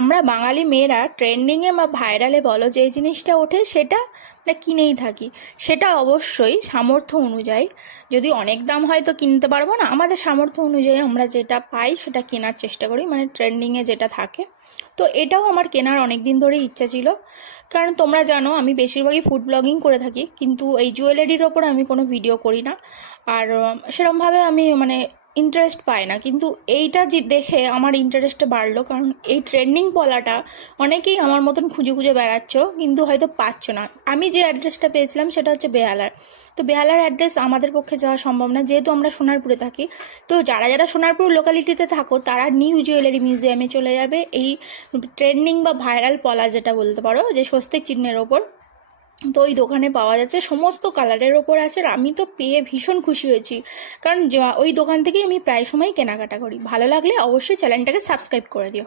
আমরা বাঙালি মেয়েরা ট্রেন্ডিংয়ে বা ভাইরালে বলো যে জিনিসটা ওঠে সেটা কিনেই থাকি। সেটা অবশ্যই সামর্থ্য অনুযায়ী, যদি অনেক দাম হয় তো কিনতে পারবো না, আমাদের সামর্থ্য অনুযায়ী আমরা যেটা পাই সেটা কেনার চেষ্টা করি, মানে ট্রেন্ডিংয়ে যেটা থাকে। তো এটাও আমার কেনার অনেক দিন ধরে ইচ্ছা ছিল, কারণ তোমরা জানো আমি বেশিরভাগই ফুড ব্লগিং করে থাকি, কিন্তু এই জুয়েলারির ওপর আমি কোনো ভিডিও করি না। আর সেরকমভাবে আমি ইন্টারেস্ট পায় না, কিন্তু এইটা যে দেখে আমার ইন্টারেস্টটা বাড়লো, কারণ এই ট্রেন্ডিং পলাটা অনেকেই আমার মতন খুঁজে খুঁজে বেড়াচ্ছ, কিন্তু হয়তো পাচ্ছ না। আমি যে অ্যাড্রেসটা পেয়েছিলাম সেটা হচ্ছে বেহালার। তো বেহালার অ্যাড্রেস আমাদের পক্ষে যাওয়া সম্ভব না, যেহেতু আমরা সোনারপুরে থাকি। তো যারা যারা সোনারপুর লোকালিটিতে থাকো তারা নিউ জুয়েলারি মিউজিয়ামে চলে যাবে। এই ট্রেন্ডিং বা ভাইরাল পলা যেটা বলতে পারো, যে স্বস্তিক চিহ্নের ওপর, তো ওই দোকানে পাওয়া যাচ্ছে, সমস্ত কালারের ওপর আছে। আর আমি তো পেয়ে ভীষণ খুশি হয়েছি, কারণ ওই দোকান থেকেই আমি প্রায় সময় কেনাকাটা করি। ভালো লাগলে অবশ্যই চ্যানেলটাকে সাবস্ক্রাইব করে দিও।